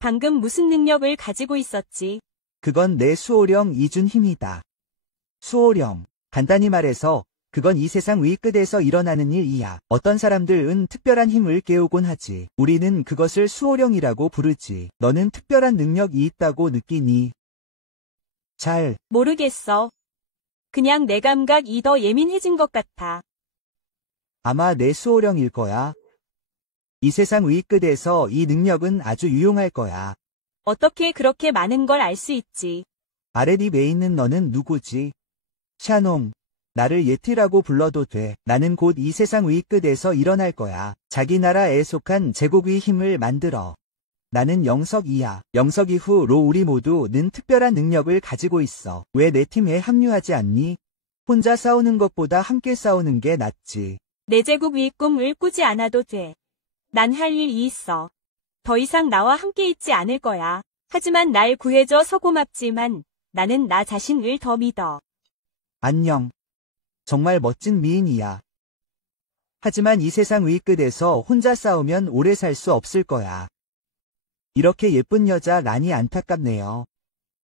방금 무슨 능력을 가지고 있었지? 그건 내 수호령 이준 힘이다. 수호령. 간단히 말해서 그건 이 세상 위 끝에서 일어나는 일이야. 어떤 사람들은 특별한 힘을 깨우곤 하지. 우리는 그것을 수호령이라고 부르지. 너는 특별한 능력이 있다고 느끼니? 잘 모르겠어. 그냥 내 감각이 더 예민해진 것 같아. 아마 내 수호령일 거야. 이 세상 위 끝에서 이 능력은 아주 유용할 거야. 어떻게 그렇게 많은 걸 알 수 있지? 아랫입에 있는 너는 누구지? 샤농. 나를 예티라고 불러도 돼. 나는 곧 이 세상 위 끝에서 일어날 거야. 자기 나라에 속한 제국의 힘을 만들어. 나는 영석이야. 영석 이후로 우리 모두는 특별한 능력을 가지고 있어. 왜 내 팀에 합류하지 않니? 혼자 싸우는 것보다 함께 싸우는 게 낫지. 내 제국 위 꿈을 꾸지 않아도 돼. 난 할 일이 있어. 더 이상 나와 함께 있지 않을 거야. 하지만 날 구해줘서 고맙지만 나는 나 자신을 더 믿어. 안녕. 정말 멋진 미인이야. 하지만 이 세상 위 끝에서 혼자 싸우면 오래 살 수 없을 거야. 이렇게 예쁜 여자 라니 안타깝네요.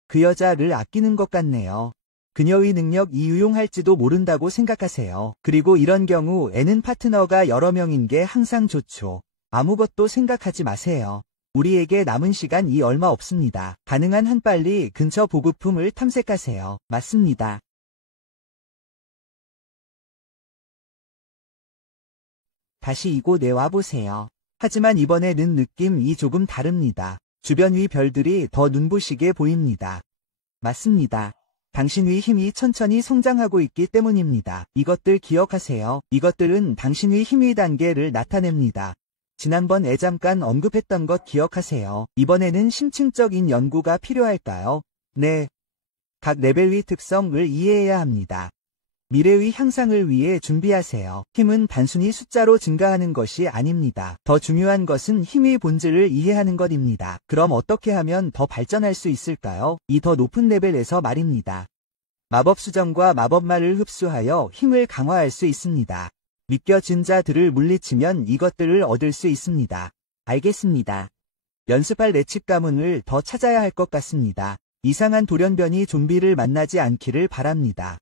그 여자를 아끼는 것 같네요. 그녀의 능력이 유용할지도 모른다고 생각하세요. 그리고 이런 경우에는 파트너가 여러 명인 게 항상 좋죠. 아무것도 생각하지 마세요. 우리에게 남은 시간이 얼마 없습니다. 가능한 한 빨리 근처 보급품을 탐색하세요. 맞습니다. 다시 이곳에 와보세요. 하지만 이번에는 느낌이 조금 다릅니다. 주변 위 별들이 더 눈부시게 보입니다. 맞습니다. 당신의 힘이 천천히 성장하고 있기 때문입니다. 이것들 기억하세요. 이것들은 당신의 힘의 단계를 나타냅니다. 지난번에 잠깐 언급했던 것 기억하세요. 이번에는 심층적인 연구가 필요할까요? 네. 각 레벨의 특성을 이해해야 합니다. 미래의 향상을 위해 준비하세요. 힘은 단순히 숫자로 증가하는 것이 아닙니다. 더 중요한 것은 힘의 본질을 이해하는 것입니다. 그럼 어떻게 하면 더 발전할 수 있을까요? 이 더 높은 레벨에서 말입니다. 마법 수정과 마법말을 흡수하여 힘을 강화할 수 있습니다. 믿겨진 자들을 물리치면 이것들을 얻을 수 있습니다. 알겠습니다. 연습할 레칩 가문을 더 찾아야 할 것 같습니다. 이상한 돌연변이 좀비를 만나지 않기를 바랍니다.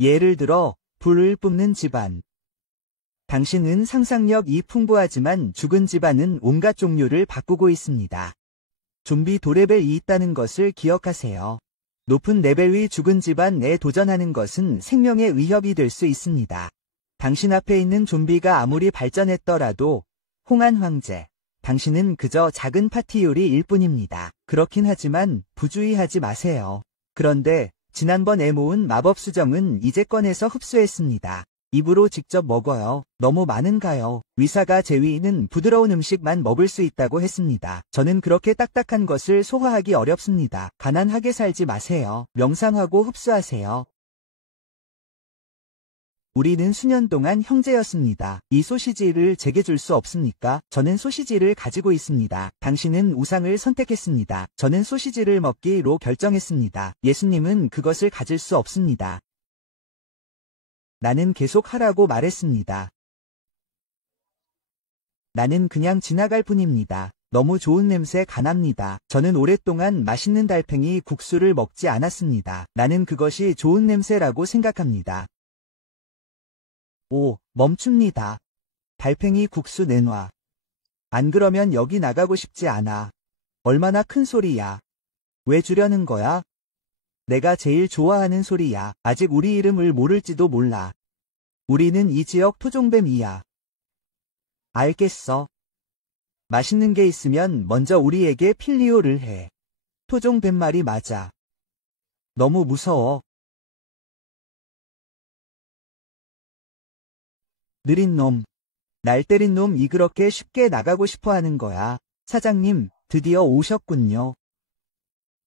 예를 들어 불을 뿜는 집안. 당신은 상상력이 풍부하지만 죽은 집안은 온갖 종류를 바꾸고 있습니다. 좀비 도레벨이 있다는 것을 기억하세요. 높은 레벨의 죽은 집안에 도전하는 것은 생명의 위협이 될 수 있습니다. 당신 앞에 있는 좀비가 아무리 발전했더라도 홍한 황제, 당신은 그저 작은 파티 요리일 뿐입니다. 그렇긴 하지만 부주의하지 마세요. 그런데 지난번에 모은 마법 수정은 이제 꺼내서 흡수했습니다. 입으로 직접 먹어요. 너무 많은가요? 의사가 제 위는 부드러운 음식만 먹을 수 있다고 했습니다. 저는 그렇게 딱딱한 것을 소화하기 어렵습니다. 가난하게 살지 마세요. 명상하고 흡수하세요. 우리는 수년 동안 형제였습니다. 이 소시지를 제게 줄 수 없습니까? 저는 소시지를 가지고 있습니다. 당신은 우상을 선택했습니다. 저는 소시지를 먹기로 결정했습니다. 예수님은 그것을 가질 수 없습니다. 나는 계속 하라고 말했습니다. 나는 그냥 지나갈 뿐입니다. 너무 좋은 냄새가 납니다. 저는 오랫동안 맛있는 달팽이 국수를 먹지 않았습니다. 나는 그것이 좋은 냄새라고 생각합니다. 오, 멈춥니다. 달팽이 국수 내놔. 안 그러면 여기 나가고 싶지 않아. 얼마나 큰 소리야. 왜 주려는 거야? 내가 제일 좋아하는 소리야. 아직 우리 이름을 모를지도 몰라. 우리는 이 지역 토종뱀이야. 알겠어. 맛있는 게 있으면 먼저 우리에게 필리오를 해. 토종뱀 말이 맞아. 너무 무서워. 느린 놈. 날 때린 놈이 그렇게 쉽게 나가고 싶어 하는 거야. 사장님, 드디어 오셨군요.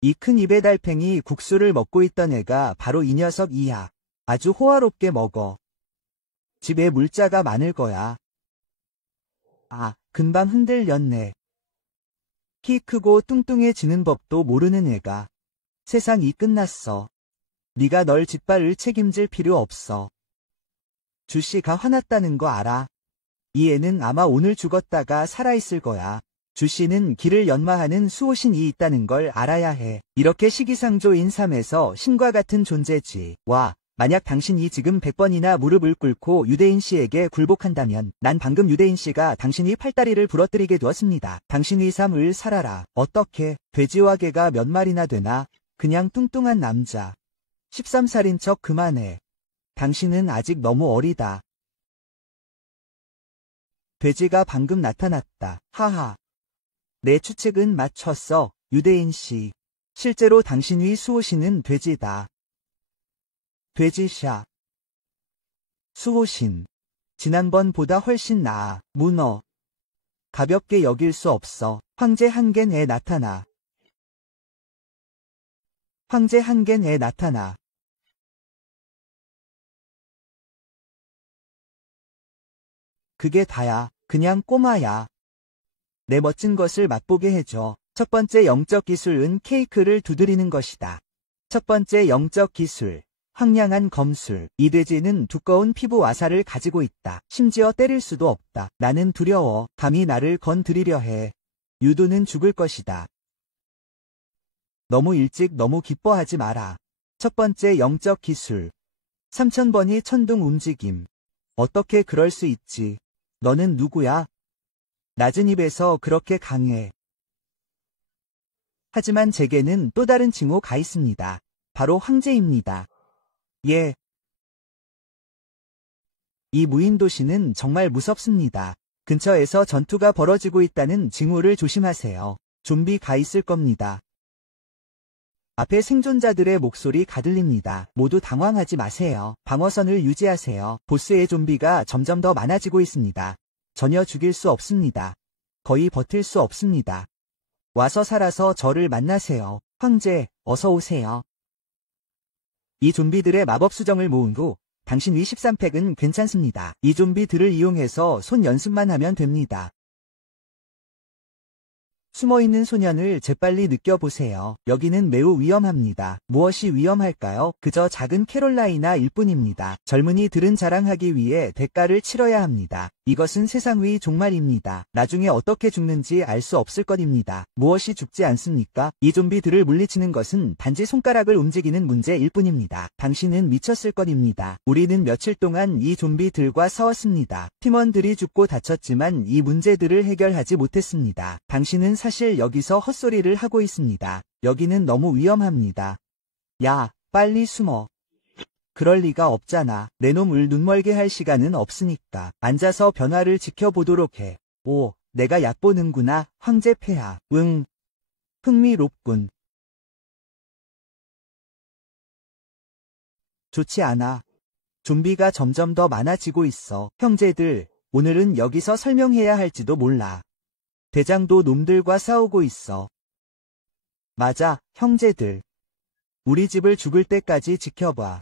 이 큰 입에 달팽이 국수를 먹고 있던 애가 바로 이 녀석이야. 아주 호화롭게 먹어. 집에 물자가 많을 거야. 아, 금방 흔들렸네. 키 크고 뚱뚱해지는 법도 모르는 애가. 세상이 끝났어. 네가 널 짓밟을 책임질 필요 없어. 주씨가 화났다는 거 알아? 이 애는 아마 오늘 죽었다가 살아있을 거야. 주씨는 길을 연마하는 수호신이 있다는 걸 알아야 해. 이렇게 시기상조인 삶에서 신과 같은 존재지. 와, 만약 당신이 지금 100번이나 무릎을 꿇고 유대인 씨에게 굴복한다면 난 방금 유대인 씨가 당신이 팔다리를 부러뜨리게 두었습니다. 당신의 삶을 살아라. 어떻게? 돼지와 개가 몇 마리나 되나? 그냥 뚱뚱한 남자. 13살인 척 그만해. 당신은 아직 너무 어리다. 돼지가 방금 나타났다. 하하. 내 추측은 맞췄어, 유대인 씨. 실제로 당신의 수호신은 돼지다. 돼지샤. 수호신. 지난번보다 훨씬 나아. 문어. 가볍게 여길 수 없어. 황제 한겐에 나타나. 황제 한겐에 나타나. 그게 다야. 그냥 꼬마야. 내 멋진 것을 맛보게 해줘. 첫 번째 영적 기술은 케이크를 두드리는 것이다. 첫 번째 영적 기술. 황량한 검술. 이 돼지는 두꺼운 피부 와사를 가지고 있다. 심지어 때릴 수도 없다. 나는 두려워. 감히 나를 건드리려 해. 유도는 죽을 것이다. 너무 일찍 너무 기뻐하지 마라. 첫 번째 영적 기술. 3000번이 천둥 움직임. 어떻게 그럴 수 있지? 너는 누구야? 낮은 입에서 그렇게 강해. 하지만 제게는 또 다른 칭호가 있습니다. 바로 황제입니다. 예. 이 무인도시는 정말 무섭습니다. 근처에서 전투가 벌어지고 있다는 징후를 조심하세요. 좀비가 있을 겁니다. 앞에 생존자들의 목소리가 들립니다. 모두 당황하지 마세요. 방어선을 유지하세요. 보스의 좀비가 점점 더 많아지고 있습니다. 전혀 죽일 수 없습니다. 거의 버틸 수 없습니다. 와서 살아서 저를 만나세요. 황제, 어서 오세요. 이 좀비들의 마법 수정을 모은 후 당신 위 13팩은 괜찮습니다. 이 좀비들을 이용해서 손 연습만 하면 됩니다. 숨어있는 소년을 재빨리 느껴보세요. 여기는 매우 위험합니다. 무엇이 위험할까요? 그저 작은 캐롤라이나일 뿐입니다. 젊은이들은 자랑하기 위해 대가를 치러야 합니다. 이것은 세상 위 종말입니다. 나중에 어떻게 죽는지 알 수 없을 것입니다. 무엇이 죽지 않습니까? 이 좀비들을 물리치는 것은 단지 손가락을 움직이는 문제일 뿐입니다. 당신은 미쳤을 것입니다. 우리는 며칠 동안 이 좀비들과 싸웠습니다. 팀원들이 죽고 다쳤지만 이 문제들을 해결하지 못했습니다. 당신은 사실 여기서 헛소리를 하고 있습니다. 여기는 너무 위험합니다. 야, 빨리 숨어. 그럴 리가 없잖아. 내 놈을 눈멀게 할 시간은 없으니까. 앉아서 변화를 지켜보도록 해. 오, 내가 얕보는구나. 황제 폐하. 응. 흥미롭군. 좋지 않아. 좀비가 점점 더 많아지고 있어. 형제들, 오늘은 여기서 설명해야 할지도 몰라. 대장도 놈들과 싸우고 있어. 맞아, 형제들. 우리 집을 죽을 때까지 지켜봐.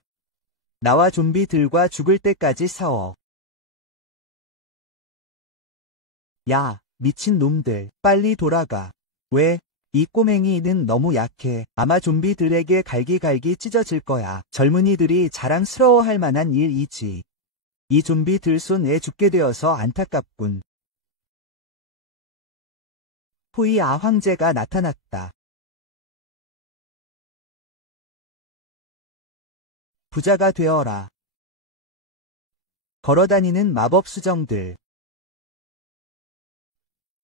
나와 좀비들과 죽을 때까지 싸워. 야, 미친 놈들, 빨리 돌아가. 왜? 이 꼬맹이는 너무 약해. 아마 좀비들에게 갈기갈기 찢어질 거야. 젊은이들이 자랑스러워할 만한 일이지. 이 좀비들 손에 죽게 되어서 안타깝군. 포이아 황제가 나타났다. 부자가 되어라. 걸어다니는 마법 수정들.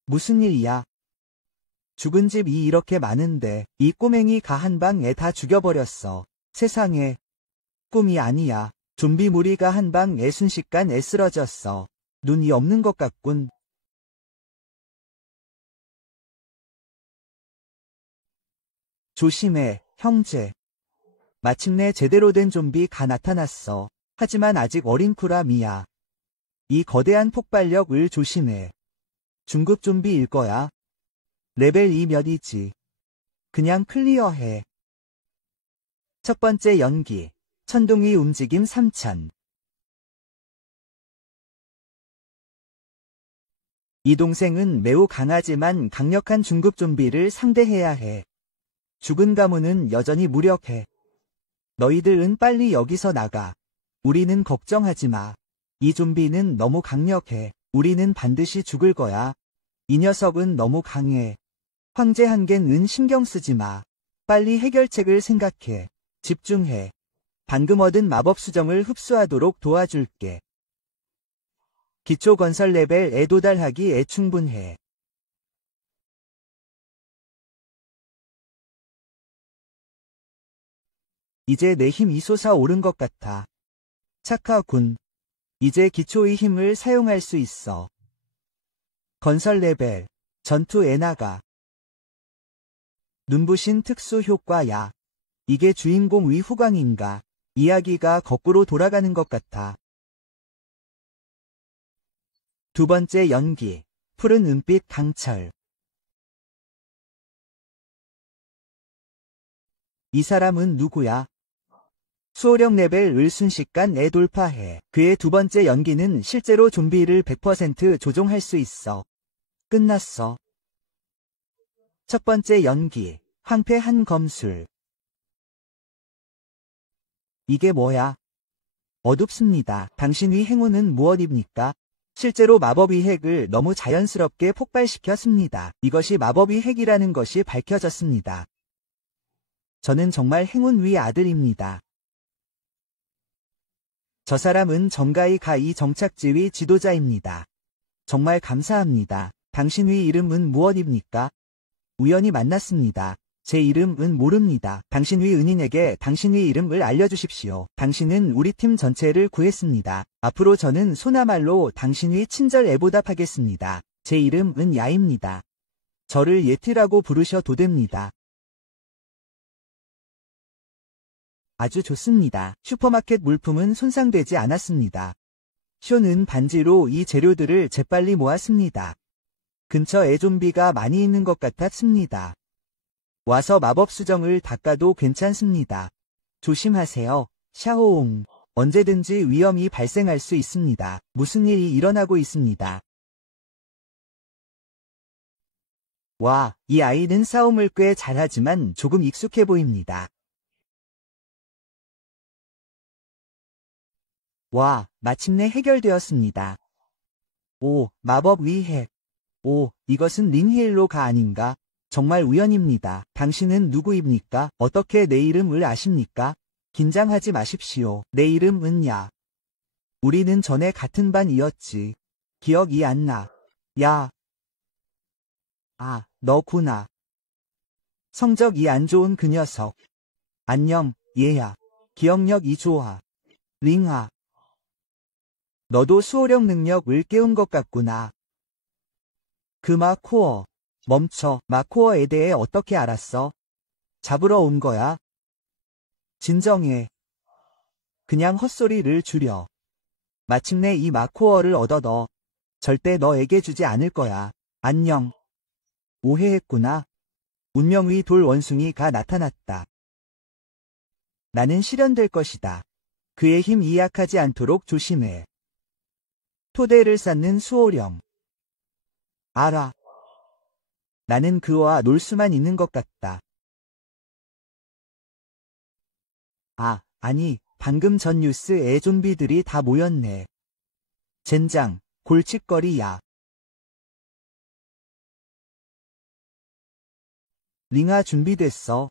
무슨 일이야? 죽은 집이 이렇게 많은데 이 꼬맹이가 한 방에 다 죽여버렸어. 세상에. 꿈이 아니야. 좀비 무리가 한 방에 순식간에 쓰러졌어. 눈이 없는 것 같군. 조심해, 형제. 마침내 제대로 된 좀비가 나타났어. 하지만 아직 어린 쿠라미야. 이 거대한 폭발력을 조심해. 중급 좀비일 거야. 레벨 2 몇이지. 그냥 클리어해. 첫 번째 연기. 천둥이 움직임 3000. 이 동생은 매우 강하지만 강력한 중급 좀비를 상대해야 해. 죽은 가문은 여전히 무력해. 너희들은 빨리 여기서 나가. 우리는 걱정하지 마. 이 좀비는 너무 강력해. 우리는 반드시 죽을 거야. 이 녀석은 너무 강해. 황제 한겐 신경 쓰지 마. 빨리 해결책을 생각해. 집중해. 방금 얻은 마법 수정을 흡수하도록 도와줄게. 기초 건설 레벨에 도달하기에 충분해. 이제 내 힘이 솟아오른 것 같아. 착하군. 이제 기초의 힘을 사용할 수 있어. 건설 레벨, 전투 에나가. 눈부신 특수 효과야. 이게 주인공의 후광인가? 이야기가 거꾸로 돌아가는 것 같아. 두 번째 연기, 푸른 은빛 강철. 이 사람은 누구야? 수호령 레벨을 순식간에 돌파해. 그의 두 번째 연기는 실제로 좀비를 100% 조종할 수 있어. 끝났어. 첫 번째 연기, 황폐한 검술. 이게 뭐야? 어둡습니다. 당신의 행운은 무엇입니까? 실제로 마법의 핵을 너무 자연스럽게 폭발시켰습니다. 이것이 마법의 핵이라는 것이 밝혀졌습니다. 저는 정말 행운의 아들입니다. 저 사람은 정가이 가이 정착지의 지도자입니다. 정말 감사합니다. 당신의 이름은 무엇입니까? 우연히 만났습니다. 제 이름은 모릅니다. 당신의 은인에게 당신의 이름을 알려주십시오. 당신은 우리 팀 전체를 구했습니다. 앞으로 저는 소나말로 당신의 친절에 보답하겠습니다. 제 이름은 야입니다. 저를 예티라고 부르셔도 됩니다. 아주 좋습니다. 슈퍼마켓 물품은 손상되지 않았습니다. 쇼는 반지로 이 재료들을 재빨리 모았습니다. 근처에 좀비가 많이 있는 것 같았습니다. 와서 마법 수정을 닦아도 괜찮습니다. 조심하세요. 샤오옹. 언제든지 위험이 발생할 수 있습니다. 무슨 일이 일어나고 있습니다. 와, 이 아이는 싸움을 꽤 잘하지만 조금 익숙해 보입니다. 와, 마침내 해결되었습니다. 오, 마법 위핵. 오, 이것은 링힐로가 아닌가? 정말 우연입니다. 당신은 누구입니까? 어떻게 내 이름을 아십니까? 긴장하지 마십시오. 내 이름은 야. 우리는 전에 같은 반이었지. 기억이 안 나. 야. 아, 너구나. 성적이 안 좋은 그 녀석. 안녕, 얘야. 기억력이 좋아. 링아. 너도 수호령 능력을 깨운 것 같구나. 그 마코어. 멈춰. 마코어에 대해 어떻게 알았어? 잡으러 온 거야? 진정해. 그냥 헛소리를 줄여. 마침내 이 마코어를 얻어 너. 절대 너에게 주지 않을 거야. 안녕. 오해했구나. 운명의 돌 원숭이가 나타났다. 나는 실현될 것이다. 그의 힘이 약하지 않도록 조심해. 토대를 쌓는 수호령. 알아. 나는 그와 놀 수만 있는 것 같다. 아, 아니, 방금 전 뉴스에 좀비들이 다 모였네. 젠장, 골칫거리야. 링아 준비됐어.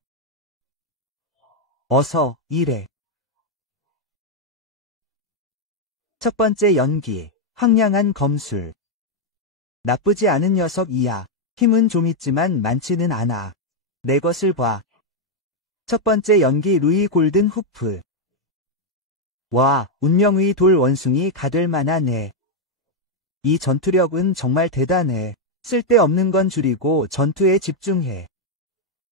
어서, 일해. 첫 번째 연기, 황량한 검술. 나쁘지 않은 녀석이야. 힘은 좀 있지만 많지는 않아. 내 것을 봐. 첫 번째 연기 루이 골든 후프. 와, 운명의 돌 원숭이 가될 만하네. 이 전투력은 정말 대단해. 쓸데없는 건 줄이고 전투에 집중해.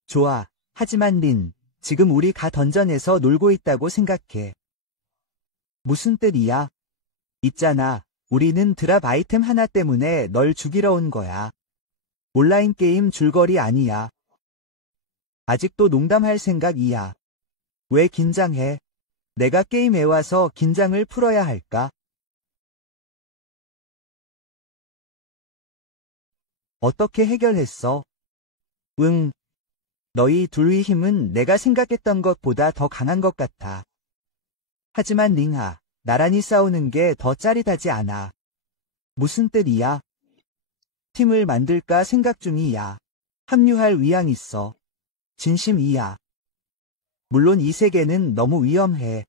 좋아. 하지만 린, 지금 우리 가 던전에서 놀고 있다고 생각해. 무슨 뜻이야? 있잖아. 우리는 드랍 아이템 하나 때문에 널 죽이러 온 거야. 온라인 게임 줄거리 아니야. 아직도 농담할 생각이야. 왜 긴장해? 내가 게임에 와서 긴장을 풀어야 할까? 어떻게 해결했어? 응. 너희 둘의 힘은 내가 생각했던 것보다 더 강한 것 같아. 하지만 링아, 나란히 싸우는 게 더 짜릿하지 않아. 무슨 뜻이야? 팀을 만들까 생각 중이야. 합류할 의향 있어. 진심이야. 물론 이 세계는 너무 위험해.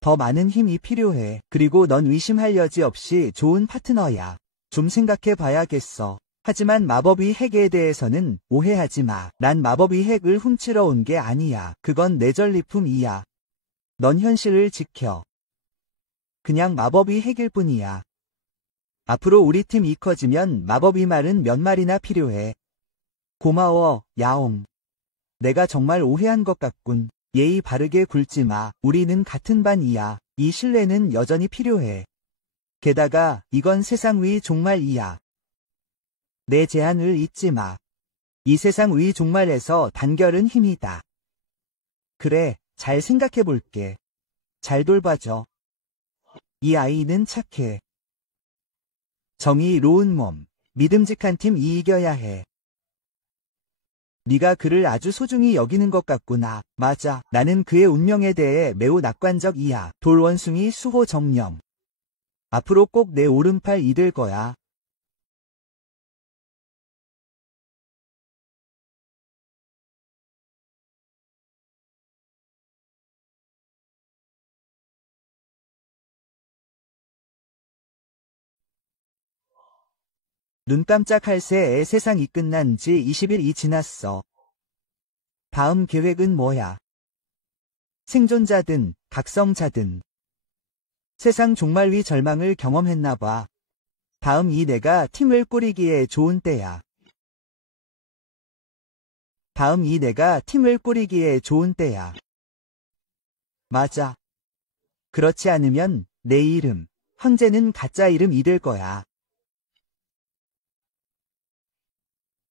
더 많은 힘이 필요해. 그리고 넌 의심할 여지 없이 좋은 파트너야. 좀 생각해 봐야겠어. 하지만 마법의 핵에 대해서는 오해하지 마. 난 마법의 핵을 훔치러 온 게 아니야. 그건 내 전리품이야. 넌 현실을 지켜. 그냥 마법의 핵일 뿐이야. 앞으로 우리 팀이 커지면 마법의 말은 몇 마리나 필요해. 고마워, 야옹. 내가 정말 오해한 것 같군. 예의 바르게 굴지 마. 우리는 같은 반이야. 이 신뢰는 여전히 필요해. 게다가 이건 세상 위 종말이야. 내 제안을 잊지 마. 이 세상 위 종말에서 단결은 힘이다. 그래, 잘 생각해 볼게. 잘 돌봐줘. 이 아이는 착해. 정의로운 몸, 믿음직한 팀 이겨야 해. 네가 그를 아주 소중히 여기는 것 같구나. 맞아. 나는 그의 운명에 대해 매우 낙관적이야. 돌원숭이 수호 정령. 앞으로 꼭 내 오른팔이 될 거야. 눈 깜짝할 새에 세상이 끝난 지 20일이 지났어. 다음 계획은 뭐야? 생존자든, 각성자든. 세상 종말 위 절망을 경험했나봐. 다음 이 내가 팀을 꾸리기에 좋은 때야. 다음 이 내가 팀을 꾸리기에 좋은 때야. 맞아. 그렇지 않으면 내 이름, 황제는 가짜 이름이 될 거야.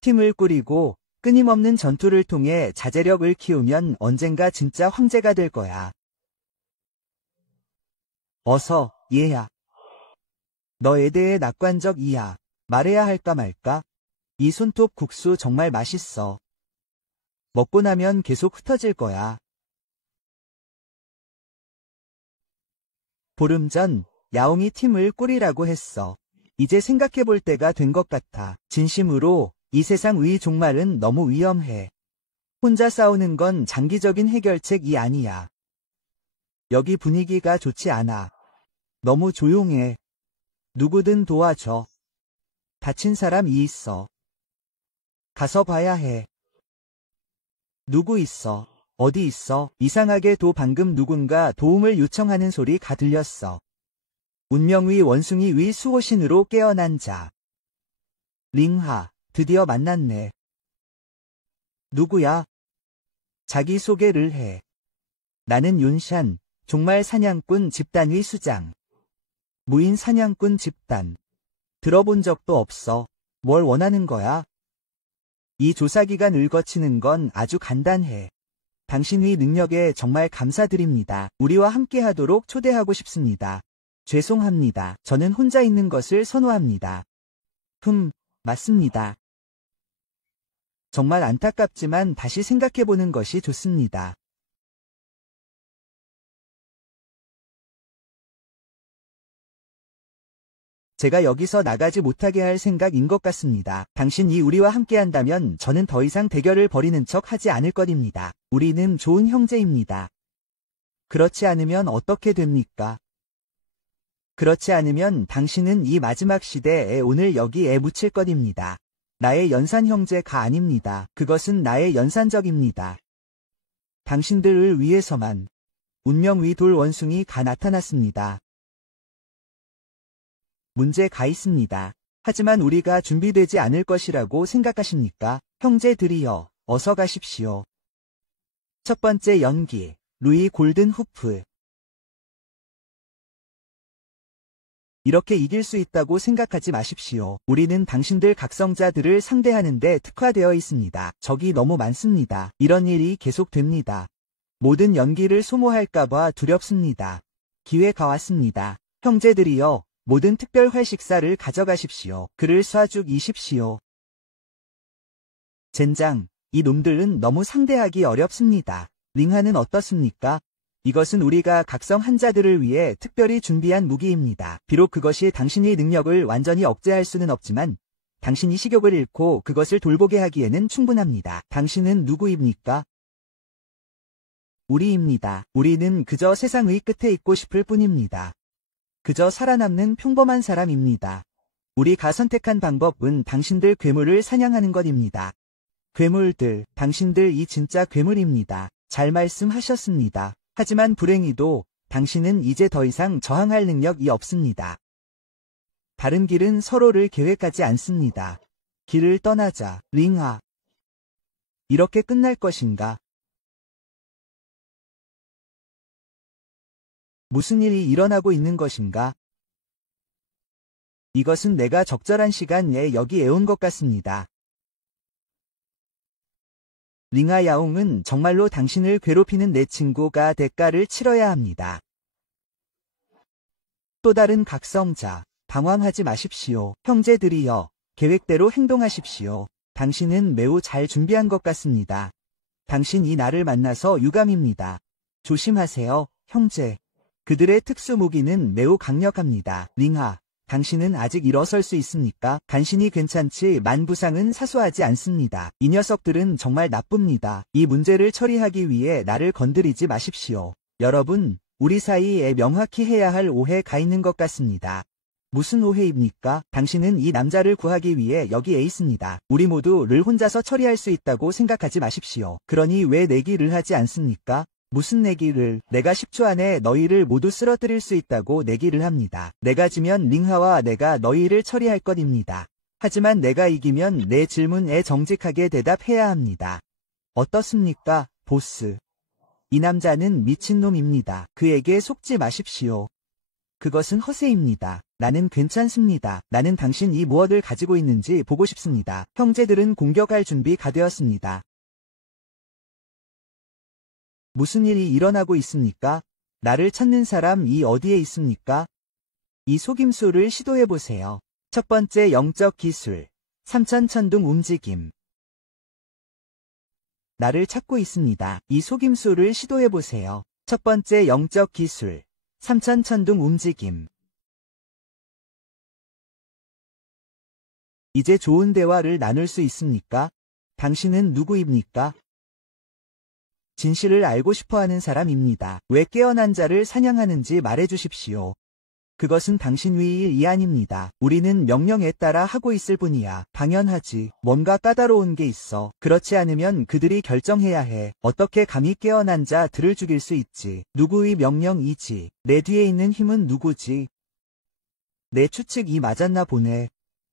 팀을 꾸리고 끊임없는 전투를 통해 자제력을 키우면 언젠가 진짜 황제가 될 거야. 어서, 얘야. 너에 대해 낙관적이야. 말해야 할까 말까? 이 손톱 국수 정말 맛있어. 먹고 나면 계속 흩어질 거야. 보름 전, 야옹이 팀을 꾸리라고 했어. 이제 생각해 볼 때가 된 것 같아. 진심으로, 이 세상 위 종말은 너무 위험해. 혼자 싸우는 건 장기적인 해결책이 아니야. 여기 분위기가 좋지 않아. 너무 조용해. 누구든 도와줘. 다친 사람이 있어. 가서 봐야 해. 누구 있어? 어디 있어? 이상하게도 방금 누군가 도움을 요청하는 소리가 들렸어. 운명 위 원숭이 위 수호신으로 깨어난 자. 링하, 드디어 만났네. 누구야? 자기소개를 해. 나는 윤샨, 종말 사냥꾼 집단의 수장. 무인 사냥꾼 집단. 들어본 적도 없어. 뭘 원하는 거야? 이 조사기간을 거치는 건 아주 간단해. 당신의 능력에 정말 감사드립니다. 우리와 함께 하도록 초대하고 싶습니다. 죄송합니다. 저는 혼자 있는 것을 선호합니다. 맞습니다. 정말 안타깝지만 다시 생각해보는 것이 좋습니다. 제가 여기서 나가지 못하게 할 생각인 것 같습니다. 당신이 우리와 함께 한다면 저는 더 이상 대결을 벌이는 척 하지 않을 것입니다. 우리는 좋은 형제입니다. 그렇지 않으면 어떻게 됩니까? 그렇지 않으면 당신은 이 마지막 시대에 오늘 여기에 묻힐 것입니다. 나의 연산 형제가 아닙니다. 그것은 나의 연산적입니다. 당신들을 위해서만 운명 위 돌 원숭이가 나타났습니다. 문제가 있습니다. 하지만 우리가 준비되지 않을 것이라고 생각하십니까? 형제들이여, 어서 가십시오. 첫 번째 연기, 루이 골든 후프. 이렇게 이길 수 있다고 생각하지 마십시오. 우리는 당신들 각성자들을 상대하는데 특화되어 있습니다. 적이 너무 많습니다. 이런 일이 계속됩니다. 모든 연기를 소모할까봐 두렵습니다. 기회가 왔습니다. 형제들이여, 모든 특별활 식사를 가져가십시오. 그를 쏴 죽이십시오. 젠장, 이 놈들은 너무 상대하기 어렵습니다. 링하는 어떻습니까? 이것은 우리가 각성 한자들을 위해 특별히 준비한 무기입니다. 비록 그것이 당신의 능력을 완전히 억제할 수는 없지만 당신이 식욕을 잃고 그것을 돌보게 하기에는 충분합니다. 당신은 누구입니까? 우리입니다. 우리는 그저 세상의 끝에 있고 싶을 뿐입니다. 그저 살아남는 평범한 사람입니다. 우리가 선택한 방법은 당신들 괴물을 사냥하는 것입니다. 괴물들, 당신들이 진짜 괴물입니다. 잘 말씀하셨습니다. 하지만 불행히도 당신은 이제 더 이상 저항할 능력이 없습니다. 다른 길은 서로를 계획하지 않습니다. 길을 떠나자, 링아. 이렇게 끝날 것인가? 무슨 일이 일어나고 있는 것인가? 이것은 내가 적절한 시간에 여기에 온 것 같습니다. 링아 야옹은 정말로 당신을 괴롭히는 내 친구가 대가를 치러야 합니다. 또 다른 각성자, 당황하지 마십시오. 형제들이여, 계획대로 행동하십시오. 당신은 매우 잘 준비한 것 같습니다. 당신이 나를 만나서 유감입니다. 조심하세요, 형제. 그들의 특수 무기는 매우 강력합니다. 링아, 당신은 아직 일어설 수 있습니까? 간신히 괜찮지만 부상은 사소하지 않습니다. 이 녀석들은 정말 나쁩니다. 이 문제를 처리하기 위해 나를 건드리지 마십시오. 여러분, 우리 사이에 명확히 해야 할 오해가 있는 것 같습니다. 무슨 오해입니까? 당신은 이 남자를 구하기 위해 여기에 있습니다. 우리 모두를 혼자서 처리할 수 있다고 생각하지 마십시오. 그러니 왜 내기를 하지 않습니까? 무슨 내기를? 내가 10초 안에 너희를 모두 쓰러뜨릴 수 있다고 내기를 합니다. 내가 지면 링하와 내가 너희를 처리할 것입니다. 하지만 내가 이기면 내 질문에 정직하게 대답해야 합니다. 어떻습니까, 보스? 이 남자는 미친놈입니다. 그에게 속지 마십시오. 그것은 허세입니다. 나는 괜찮습니다. 나는 당신이 무엇을 가지고 있는지 보고 싶습니다. 형제들은 공격할 준비가 되었습니다. 무슨 일이 일어나고 있습니까? 나를 찾는 사람이 어디에 있습니까? 이 속임수를 시도해보세요. 첫 번째 영적 기술, 삼천천둥 움직임. 나를 찾고 있습니다. 이 속임수를 시도해보세요. 첫 번째 영적 기술, 삼천천둥 움직임. 이제 좋은 대화를 나눌 수 있습니까? 당신은 누구입니까? 진실을 알고 싶어하는 사람입니다. 왜 깨어난 자를 사냥하는지 말해주십시오. 그것은 당신 위의 이안입니다. 우리는 명령에 따라 하고 있을 뿐이야. 당연하지. 뭔가 까다로운 게 있어. 그렇지 않으면 그들이 결정해야 해. 어떻게 감히 깨어난 자들을 죽일 수 있지? 누구의 명령이지? 내 뒤에 있는 힘은 누구지? 내 추측이 맞았나 보네.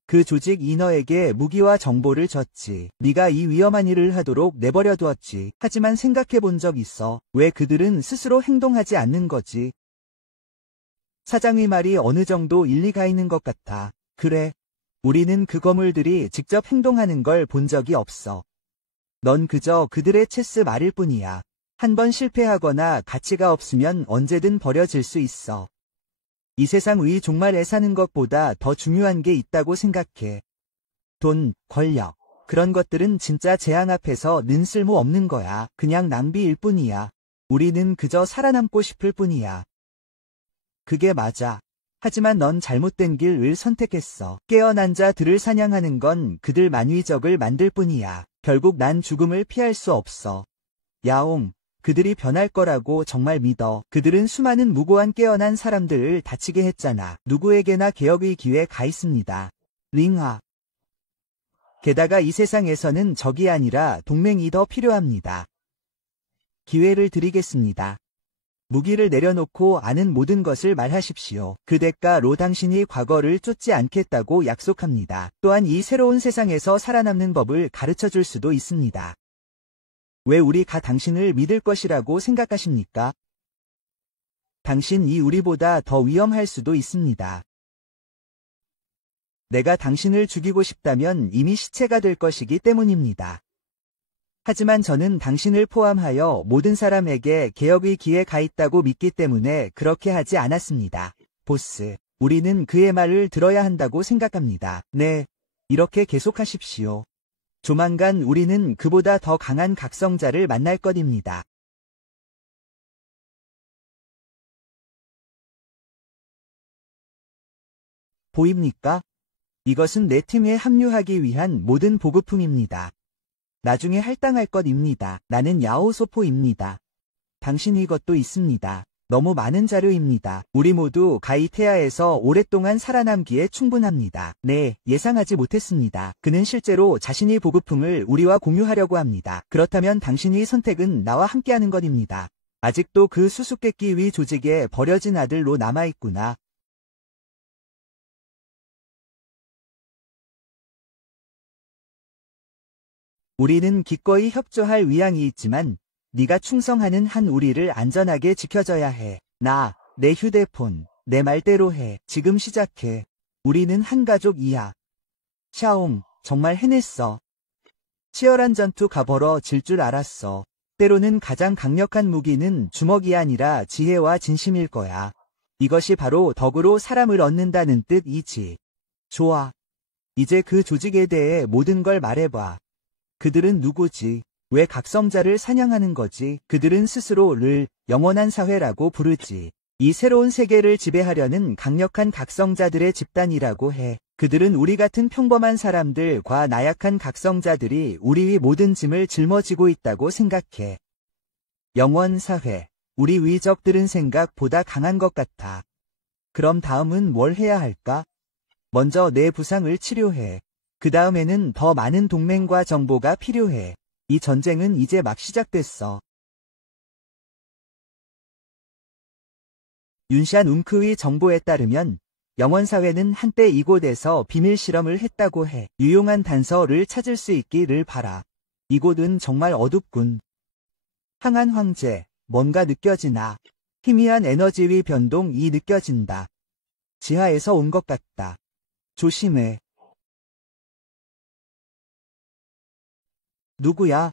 그 조직이 너에게 무기와 정보를 줬지. 네가 이 위험한 일을 하도록 내버려 두었지. 하지만 생각해 본 적 있어. 왜 그들은 스스로 행동하지 않는 거지? 사장의 말이 어느 정도 일리가 있는 것 같아. 그래. 우리는 그 거물들이 직접 행동하는 걸 본 적이 없어. 넌 그저 그들의 체스 말일 뿐이야. 한 번 실패하거나 가치가 없으면 언제든 버려질 수 있어. 이 세상의 종말에 사는 것보다 더 중요한 게 있다고 생각해. 돈, 권력. 그런 것들은 진짜 재앙 앞에서 는 쓸모 없는 거야. 그냥 낭비일 뿐이야. 우리는 그저 살아남고 싶을 뿐이야. 그게 맞아. 하지만 넌 잘못된 길을 선택했어. 깨어난 자들을 사냥하는 건 그들 만위적을 만들 뿐이야. 결국 난 죽음을 피할 수 없어. 야옹. 그들이 변할 거라고 정말 믿어. 그들은 수많은 무고한 깨어난 사람들을 다치게 했잖아. 누구에게나 개혁의 기회가 있습니다. 링하. 게다가 이 세상에서는 적이 아니라 동맹이 더 필요합니다. 기회를 드리겠습니다. 무기를 내려놓고 아는 모든 것을 말하십시오. 그 대가로 당신이 과거를 쫓지 않겠다고 약속합니다. 또한 이 새로운 세상에서 살아남는 법을 가르쳐 줄 수도 있습니다. 왜 우리가 당신을 믿을 것이라고 생각하십니까? 당신이 우리보다 더 위험할 수도 있습니다. 내가 당신을 죽이고 싶다면 이미 시체가 될 것이기 때문입니다. 하지만 저는 당신을 포함하여 모든 사람에게 개혁의 기회가 있다고 믿기 때문에 그렇게 하지 않았습니다. 보스, 우리는 그의 말을 들어야 한다고 생각합니다. 네, 이렇게 계속하십시오. 조만간 우리는 그보다 더 강한 각성자를 만날 것입니다. 보입니까? 이것은 내 팀에 합류하기 위한 모든 보급품입니다. 나중에 할당할 것입니다. 나는 야오소포입니다. 당신 이것도 있습니다. 너무 많은 자료입니다. 우리 모두 가이테아에서 오랫동안 살아남기에 충분합니다. 네, 예상하지 못했습니다. 그는 실제로 자신의 보급품을 우리와 공유하려고 합니다. 그렇다면 당신의 선택은 나와 함께하는 것입니다. 아직도 그 수수께끼 위 조직에 버려진 아들로 남아있구나. 우리는 기꺼이 협조할 의향이 있지만 네가 충성하는 한 우리를 안전하게 지켜줘야 해. 내 휴대폰, 내 말대로 해. 지금 시작해. 우리는 한 가족이야. 샤옹, 정말 해냈어. 치열한 전투가 벌어질 줄 알았어. 때로는 가장 강력한 무기는 주먹이 아니라 지혜와 진심일 거야. 이것이 바로 덕으로 사람을 얻는다는 뜻이지. 좋아. 이제 그 조직에 대해 모든 걸 말해봐. 그들은 누구지? 왜 각성자를 사냥하는 거지? 그들은 스스로를 영원한 사회라고 부르지. 이 새로운 세계를 지배하려는 강력한 각성자들의 집단이라고 해. 그들은 우리 같은 평범한 사람들과 나약한 각성자들이 우리의 모든 짐을 짊어지고 있다고 생각해. 영원 사회. 우리 위적들은 생각보다 강한 것 같아. 그럼 다음은 뭘 해야 할까? 먼저 내 부상을 치료해. 그 다음에는 더 많은 동맹과 정보가 필요해. 이 전쟁은 이제 막 시작됐어. 윤샨 웅크의 정보에 따르면 영원사회는 한때 이곳에서 비밀 실험을 했다고 해. 유용한 단서를 찾을 수 있기를 바라. 이곳은 정말 어둡군. 항한 황제, 뭔가 느껴지나? 희미한 에너지의 변동이 느껴진다. 지하에서 온 것 같다. 조심해. 누구야?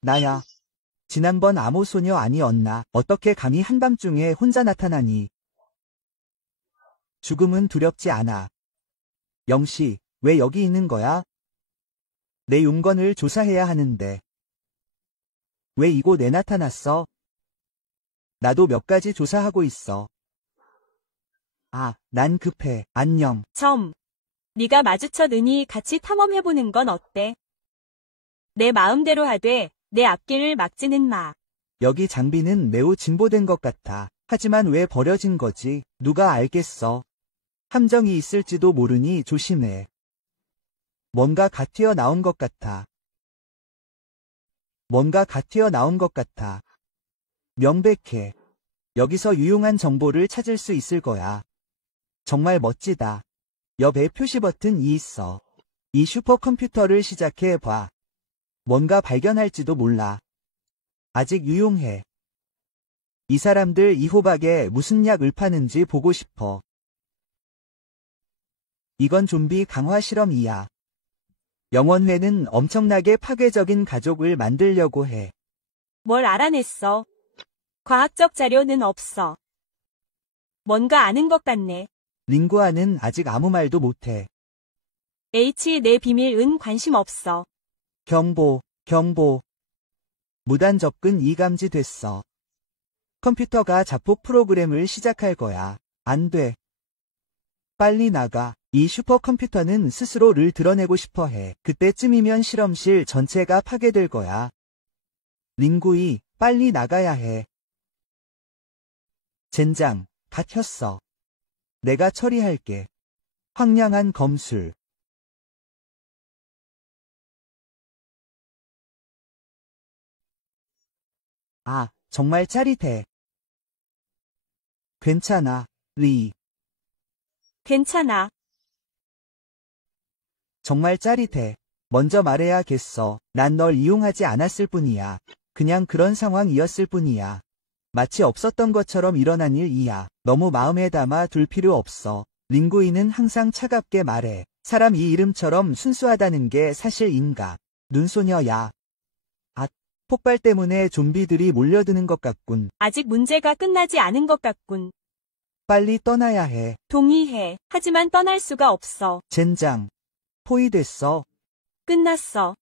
나야. 지난번 암호소녀 아니었나? 어떻게 감히 한밤중에 혼자 나타나니? 죽음은 두렵지 않아. 영씨, 왜 여기 있는 거야? 내 용건을 조사해야 하는데. 왜 이곳에 나타났어? 나도 몇 가지 조사하고 있어. 난 급해. 안녕. 네가 마주쳤으니 같이 탐험해보는 건 어때? 내 마음대로 하되 내 앞길을 막지는 마. 여기 장비는 매우 진보된 것 같아. 하지만 왜 버려진 거지? 누가 알겠어? 함정이 있을지도 모르니 조심해. 뭔가 갓 튀어나온 것 같아. 명백해. 여기서 유용한 정보를 찾을 수 있을 거야. 정말 멋지다. 옆에 표시 버튼이 있어. 이 슈퍼컴퓨터를 시작해봐. 뭔가 발견할지도 몰라. 아직 유용해. 이 사람들 이 호박에 무슨 약을 파는지 보고 싶어. 이건 좀비 강화 실험이야. 영원회는 엄청나게 파괴적인 가족을 만들려고 해. 뭘 알아냈어? 과학적 자료는 없어. 뭔가 아는 것 같네. 링구아는 아직 아무 말도 못해. 내 비밀은 관심 없어. 경보. 무단 접근 감지됐어. 컴퓨터가 자폭 프로그램을 시작할 거야. 안 돼. 빨리 나가. 이 슈퍼컴퓨터는 스스로를 드러내고 싶어 해. 그때쯤이면 실험실 전체가 파괴될 거야. 링구이, 빨리 나가야 해. 젠장, 갇혔어. 내가 처리할게. 황량한 검술. 정말 짜릿해. 괜찮아, 리. 괜찮아. 정말 짜릿해. 먼저 말해야겠어. 난 널 이용하지 않았을 뿐이야. 그냥 그런 상황이었을 뿐이야. 마치 없었던 것처럼 일어난 일이야. 너무 마음에 담아 둘 필요 없어. 링구이는 항상 차갑게 말해. 사람 이 이름처럼 순수하다는 게 사실인가? 눈소녀야. 폭발 때문에 좀비들이 몰려드는 것 같군. 아직 문제가 끝나지 않은 것 같군. 빨리 떠나야 해. 동의해. 하지만 떠날 수가 없어. 젠장. 포위됐어. 끝났어.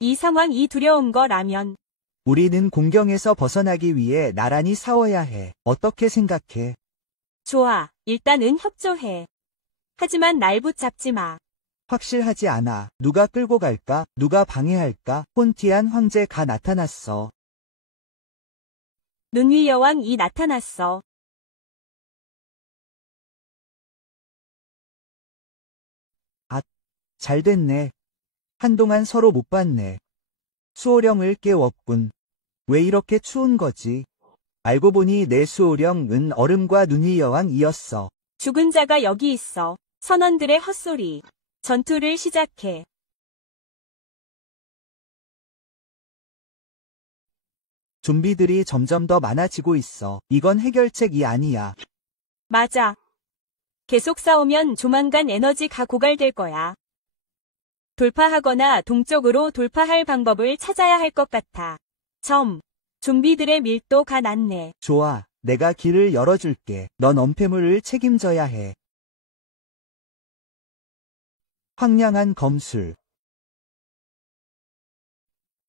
이 상황이 두려운 거라면. 우리는 공경에서 벗어나기 위해 나란히 싸워야 해. 어떻게 생각해? 좋아, 일단은 협조해. 하지만 날 붙잡지 마. 확실하지 않아. 누가 끌고 갈까? 누가 방해할까? 폰티안 황제가 나타났어. 눈위 여왕이 나타났어. 잘 됐네. 한동안 서로 못 봤네. 수호령을 깨웠군. 왜 이렇게 추운 거지? 알고 보니 내 수호령은 얼음과 눈이 여왕이었어. 죽은 자가 여기 있어. 선원들의 헛소리. 전투를 시작해. 좀비들이 점점 더 많아지고 있어. 이건 해결책이 아니야. 맞아. 계속 싸우면 조만간 에너지가 고갈될 거야. 돌파하거나 동쪽으로 돌파할 방법을 찾아야 할 것 같아. 좀비들의 밀도가 낮네. 좋아. 내가 길을 열어줄게. 넌 엄폐물을 책임져야 해. 황량한 검술.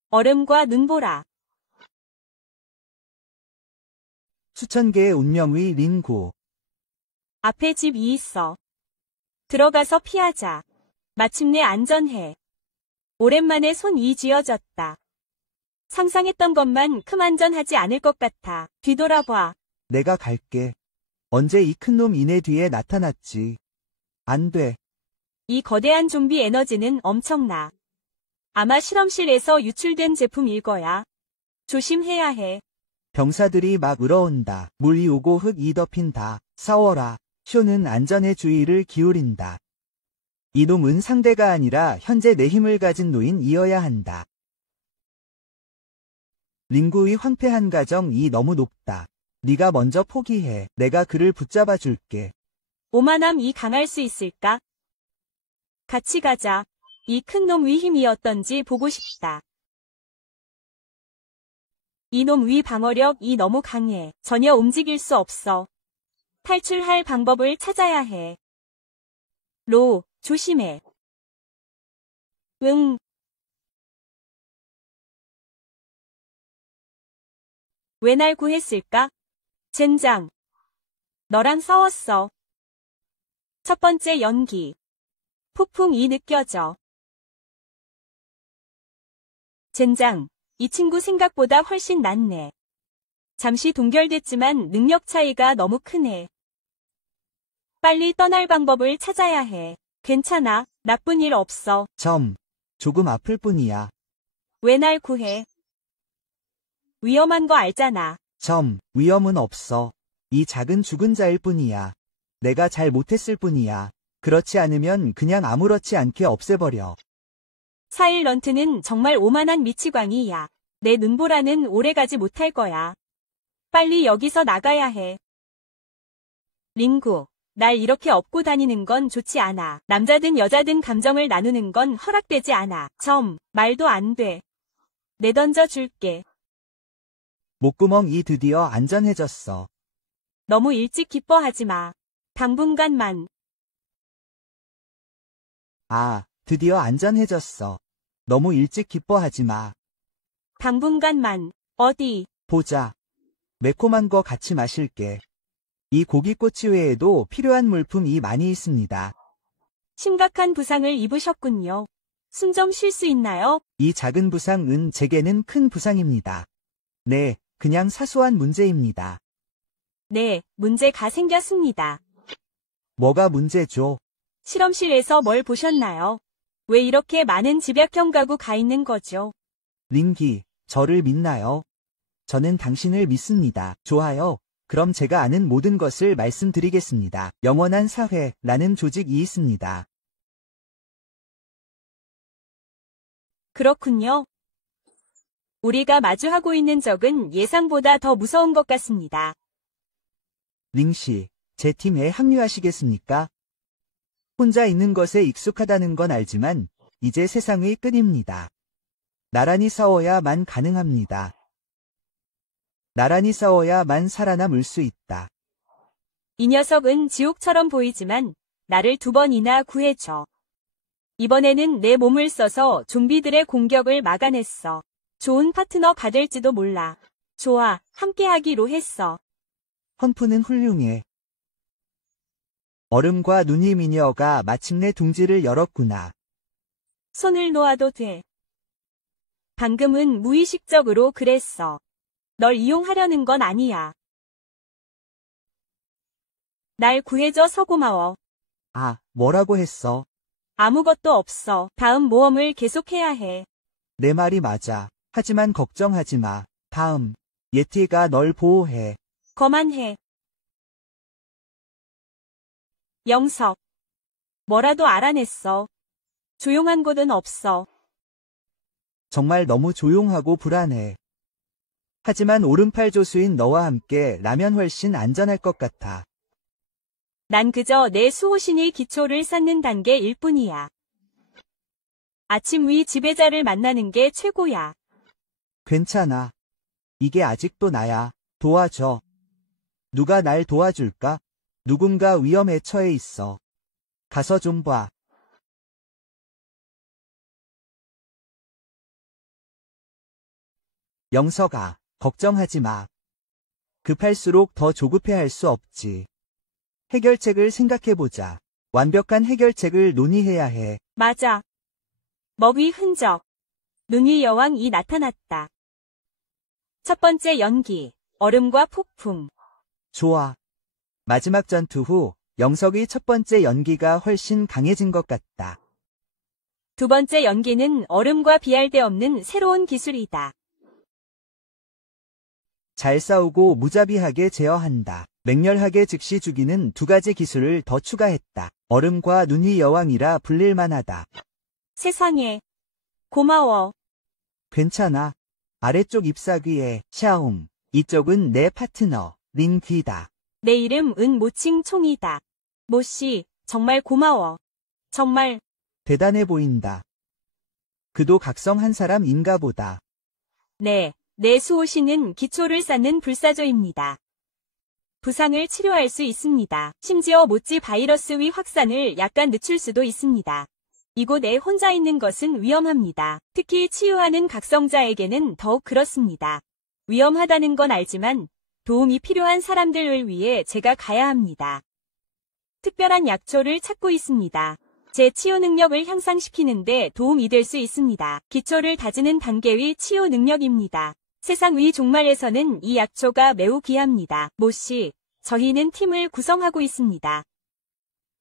얼음과 눈보라. 수천 개의 운명의 링구. 앞에 집이 있어. 들어가서 피하자. 마침내 안전해. 오랜만에 손이 쥐어졌다. 상상했던 것만큼 안전하지 않을 것 같아. 뒤돌아봐. 내가 갈게. 언제 이 큰 놈 이내 뒤에 나타났지. 안 돼. 이 거대한 좀비 에너지는 엄청나. 아마 실험실에서 유출된 제품일 거야. 조심해야 해. 병사들이 막 울어온다. 물이 오고 흙이 덮인다. 싸워라. 쇼는 안전에 주의를 기울인다. 이놈은 상대가 아니라 현재 내 힘을 가진 노인이어야 한다. 링구의 황폐한 가정이 너무 높다. 네가 먼저 포기해. 내가 그를 붙잡아 줄게. 오만함이 강할 수 있을까? 같이 가자. 이 큰 놈의 힘이 어떤지 보고 싶다. 이놈 위 방어력이 너무 강해. 전혀 움직일 수 없어. 탈출할 방법을 찾아야 해. 로, 조심해. 응. 왜 날 구했을까? 젠장. 너랑 싸웠어. 첫 번째 연기. 폭풍이 느껴져. 젠장. 이 친구 생각보다 훨씬 낫네. 잠시 동결됐지만 능력 차이가 너무 크네. 빨리 떠날 방법을 찾아야 해. 괜찮아. 나쁜 일 없어. 조금 아플 뿐이야. 왜 날 구해? 위험한 거 알잖아. 위험은 없어. 이 작은 죽은 자일 뿐이야. 내가 잘 못했을 뿐이야. 그렇지 않으면 그냥 아무렇지 않게 없애버려. 사일런트는 정말 오만한 미치광이야. 내 눈보라는 오래가지 못할 거야. 빨리 여기서 나가야 해. 링구, 날 이렇게 업고 다니는 건 좋지 않아. 남자든 여자든 감정을 나누는 건 허락되지 않아. 말도 안 돼. 내던져 줄게. 목구멍이 드디어 안전해졌어. 너무 일찍 기뻐하지 마. 당분간만. 드디어 안전해졌어. 너무 일찍 기뻐하지 마. 당분간만. 어디? 보자. 매콤한 거 같이 마실게. 이 고깃꼬치 외에도 필요한 물품이 많이 있습니다. 심각한 부상을 입으셨군요. 숨 좀 쉴 수 있나요? 이 작은 부상은 제게는 큰 부상입니다. 네, 그냥 사소한 문제입니다. 네, 문제가 생겼습니다. 뭐가 문제죠? 실험실에서 뭘 보셨나요? 왜 이렇게 많은 집약형 가구가 있는 거죠? 링기, 저를 믿나요? 저는 당신을 믿습니다. 좋아요. 그럼 제가 아는 모든 것을 말씀드리겠습니다. 영원한 사회라는 조직이 있습니다. 그렇군요. 우리가 마주하고 있는 적은 예상보다 더 무서운 것 같습니다. 링씨, 제 팀에 합류하시겠습니까? 혼자 있는 것에 익숙하다는 건 알지만 이제 세상의 끝입니다. 나란히 싸워야만 가능합니다. 나란히 싸워야만 살아남을 수 있다. 이 녀석은 지옥처럼 보이지만 나를 2번이나 구해줘. 이번에는 내 몸을 써서 좀비들의 공격을 막아냈어. 좋은 파트너가 될지도 몰라. 좋아, 함께하기로 했어. 헌프는 훌륭해. 얼음과 눈이 미녀가 마침내 둥지를 열었구나. 손을 놓아도 돼. 방금은 무의식적으로 그랬어. 널 이용하려는 건 아니야. 날 구해줘서 고마워. 아, 뭐라고 했어? 아무것도 없어. 다음 모험을 계속해야 해. 내 말이 맞아. 하지만 걱정하지 마. 다음, 예티가 널 보호해. 거만해. 영석. 뭐라도 알아냈어. 조용한 곳은 없어. 정말 너무 조용하고 불안해. 하지만 오른팔 조수인 너와 함께 라면 훨씬 안전할 것 같아. 난 그저 내 수호신이 기초를 쌓는 단계일 뿐이야. 아침 위 지배자를 만나는 게 최고야. 괜찮아. 이게 아직도 나야. 도와줘. 누가 날 도와줄까? 누군가 위험에 처해 있어. 가서 좀 봐. 영석아, 걱정하지 마. 급할수록 더 조급해할 수 없지. 해결책을 생각해보자. 완벽한 해결책을 논의해야 해. 맞아. 먹이 흔적. 눈이 여왕이 나타났다. 첫 번째 연기. 얼음과 폭풍. 좋아. 마지막 전투 후 영석의 첫 번째 연기가 훨씬 강해진 것 같다. 두 번째 연기는 얼음과 비할 데 없는 새로운 기술이다. 잘 싸우고 무자비하게 제어한다. 맹렬하게 즉시 죽이는 두 가지 기술을 더 추가했다. 얼음과 눈이 여왕이라 불릴만하다. 세상에. 고마워. 괜찮아. 아래쪽 잎사귀에 샤옹. 이쪽은 내 파트너 링귀다. 내 이름 모칭 총이다. 모씨, 정말 고마워. 정말. 대단해 보인다. 그도 각성한 사람인가 보다. 네, 내 수호신은 기초를 쌓는 불사조입니다. 부상을 치료할 수 있습니다. 심지어 모찌 바이러스의 확산을 약간 늦출 수도 있습니다. 이곳에 혼자 있는 것은 위험합니다. 특히 치유하는 각성자에게는 더욱 그렇습니다. 위험하다는 건 알지만 도움이 필요한 사람들을 위해 제가 가야 합니다. 특별한 약초를 찾고 있습니다. 제 치유 능력을 향상시키는데 도움이 될 수 있습니다. 기초를 다지는 단계의 치유 능력입니다. 세상 위 종말에서는 이 약초가 매우 귀합니다. 모씨, 저희는 팀을 구성하고 있습니다.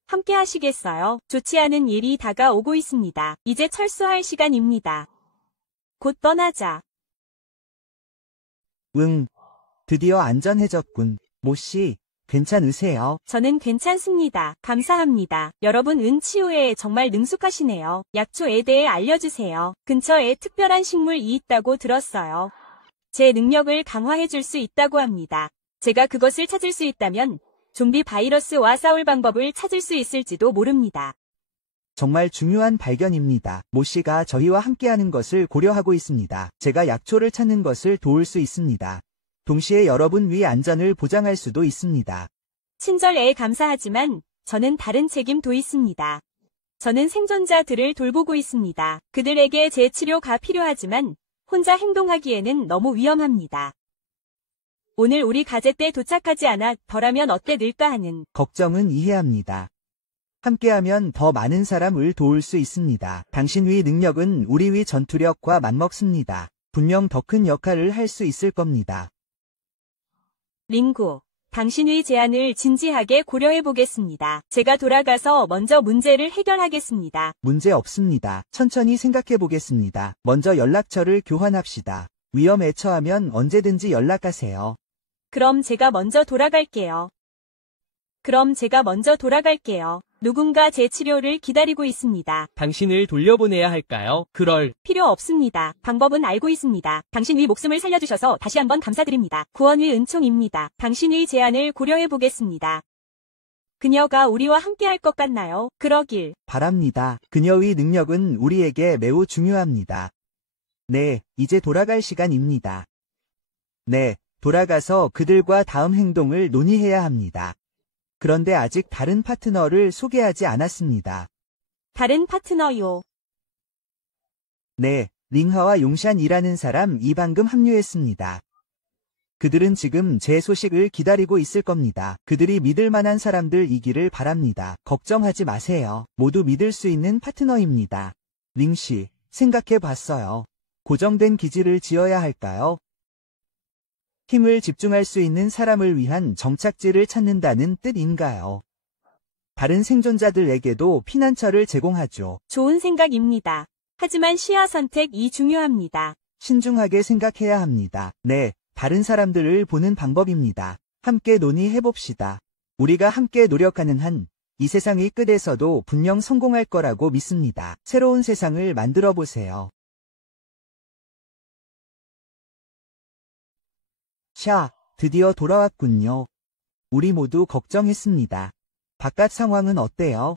함께 하시겠어요? 좋지 않은 일이 다가오고 있습니다. 이제 철수할 시간입니다. 곧 떠나자. 응. 드디어 안전해졌군. 모씨, 괜찮으세요? 저는 괜찮습니다. 감사합니다. 여러분 치유에 정말 능숙하시네요. 약초에 대해 알려주세요. 근처에 특별한 식물이 있다고 들었어요. 제 능력을 강화해줄 수 있다고 합니다. 제가 그것을 찾을 수 있다면 좀비 바이러스와 싸울 방법을 찾을 수 있을지도 모릅니다. 정말 중요한 발견입니다. 모씨가 저희와 함께하는 것을 고려하고 있습니다. 제가 약초를 찾는 것을 도울 수 있습니다. 동시에 여러분 위 안전을 보장할 수도 있습니다. 친절에 감사하지만 저는 다른 책임도 있습니다. 저는 생존자들을 돌보고 있습니다. 그들에게 제 치료가 필요하지만 혼자 행동하기에는 너무 위험합니다. 오늘 우리 가제때 도착하지 않아 덜하면 어때 늘까 하는 걱정은 이해합니다. 함께하면 더 많은 사람을 도울 수 있습니다. 당신 위 능력은 우리 위 전투력과 맞먹습니다. 분명 더 큰 역할을 할 수 있을 겁니다. 링구, 당신의 제안을 진지하게 고려해 보겠습니다. 제가 돌아가서 먼저 문제를 해결하겠습니다. 문제 없습니다. 천천히 생각해 보겠습니다. 먼저 연락처를 교환합시다. 위험에 처하면 언제든지 연락하세요. 그럼 제가 먼저 돌아갈게요. 누군가 제 치료를 기다리고 있습니다. 당신을 돌려보내야 할까요? 그럴 필요 없습니다. 방법은 알고 있습니다. 당신의 목숨을 살려주셔서 다시 한번 감사드립니다. 구원의 은총입니다. 당신의 제안을 고려해 보겠습니다. 그녀가 우리와 함께할 것 같나요? 그러길 바랍니다. 그녀의 능력은 우리에게 매우 중요합니다. 네, 이제 돌아갈 시간입니다. 네, 돌아가서 그들과 다음 행동을 논의해야 합니다. 그런데 아직 다른 파트너를 소개하지 않았습니다. 다른 파트너요. 네, 링하와 용샨이라는 사람이 방금 합류했습니다. 그들은 지금 제 소식을 기다리고 있을 겁니다. 그들이 믿을 만한 사람들이기를 바랍니다. 걱정하지 마세요. 모두 믿을 수 있는 파트너입니다. 링씨, 생각해 봤어요. 고정된 기지를 지어야 할까요? 힘을 집중할 수 있는 사람을 위한 정착지를 찾는다는 뜻인가요? 다른 생존자들에게도 피난처를 제공하죠. 좋은 생각입니다. 하지만 시야 선택이 중요합니다. 신중하게 생각해야 합니다. 네, 다른 사람들을 보는 방법입니다. 함께 논의해봅시다. 우리가 함께 노력하는 한, 이 세상의 끝에서도 분명 성공할 거라고 믿습니다. 새로운 세상을 만들어 보세요. 샤, 드디어 돌아왔군요. 우리 모두 걱정했습니다. 바깥 상황은 어때요?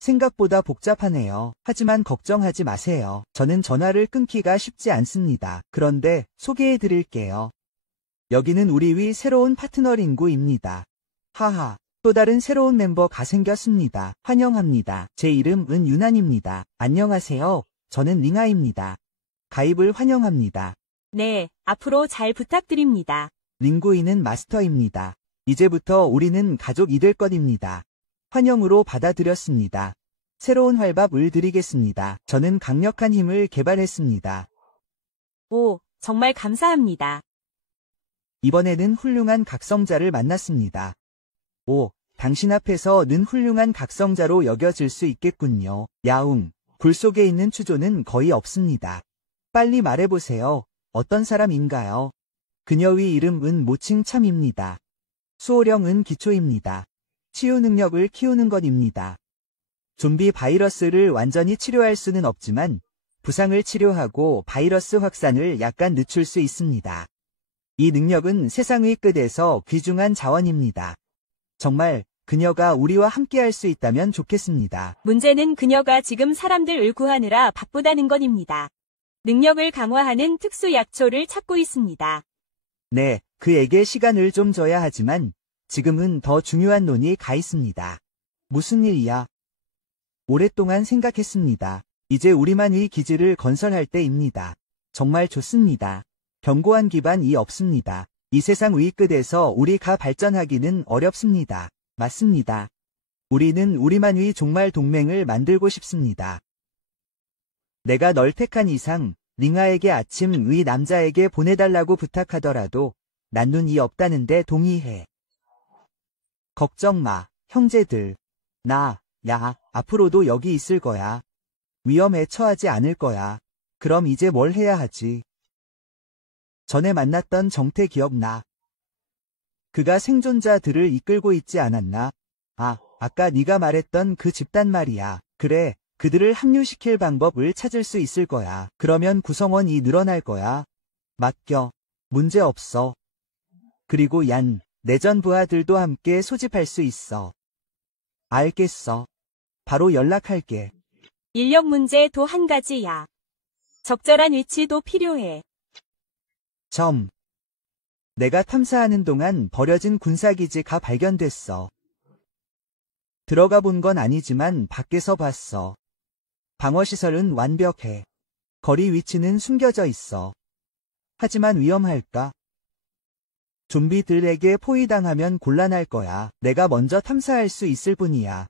생각보다 복잡하네요. 하지만 걱정하지 마세요. 저는 전화를 끊기가 쉽지 않습니다. 그런데 소개해 드릴게요. 여기는 우리 위 새로운 파트너 링구입니다. 하하, 또 다른 새로운 멤버가 생겼습니다. 환영합니다. 제 이름은 유난입니다. 안녕하세요. 저는 링아입니다. 가입을 환영합니다. 네, 앞으로 잘 부탁드립니다. 링구이는 마스터입니다. 이제부터 우리는 가족이 될 것입니다. 환영으로 받아들였습니다. 새로운 활밥을 드리겠습니다. 저는 강력한 힘을 개발했습니다. 오, 정말 감사합니다. 이번에는 훌륭한 각성자를 만났습니다. 오, 당신 앞에서 는 훌륭한 각성자로 여겨질 수 있겠군요. 야웅, 굴 속에 있는 추조는 거의 없습니다. 빨리 말해보세요. 어떤 사람인가요? 그녀의 이름은 모칭참입니다. 수호령은 기초입니다. 치유 능력을 키우는 것입니다. 좀비 바이러스를 완전히 치료할 수는 없지만 부상을 치료하고 바이러스 확산을 약간 늦출 수 있습니다. 이 능력은 세상의 끝에서 귀중한 자원입니다. 정말 그녀가 우리와 함께할 수 있다면 좋겠습니다. 문제는 그녀가 지금 사람들을 구하느라 바쁘다는 것입니다. 능력을 강화하는 특수 약초를 찾고 있습니다. 네, 그에게 시간을 좀 줘야 하지만 지금은 더 중요한 논이 가 있습니다. 무슨 일이야? 오랫동안 생각했습니다. 이제 우리만의 기지를 건설할 때입니다. 정말 좋습니다. 견고한 기반이 없습니다. 이 세상의 끝에서 우리가 발전하기는 어렵습니다. 맞습니다. 우리는 우리만의 종말 동맹을 만들고 싶습니다. 내가 널 택한 이상 링아에게 아침의 남자에게 보내달라고 부탁하더라도 난 눈이 없다는데 동의해. 걱정 마, 형제들. 앞으로도 여기 있을 거야. 위험에 처하지 않을 거야. 그럼 이제 뭘 해야 하지? 전에 만났던 정태 기억나? 그가 생존자들을 이끌고 있지 않았나? 아까 네가 말했던 그 집단 말이야. 그래, 그들을 합류시킬 방법을 찾을 수 있을 거야. 그러면 구성원이 늘어날 거야. 맡겨. 문제 없어. 그리고 내전 부하들도 함께 소집할 수 있어. 알겠어. 바로 연락할게. 인력 문제도 한 가지야. 적절한 위치도 필요해. 내가 탐사하는 동안 버려진 군사기지가 발견됐어. 들어가 본 건 아니지만 밖에서 봤어. 방어시설은 완벽해. 거리 위치는 숨겨져 있어. 하지만 위험할까? 좀비들에게 포위당하면 곤란할 거야. 내가 먼저 탐사할 수 있을 뿐이야.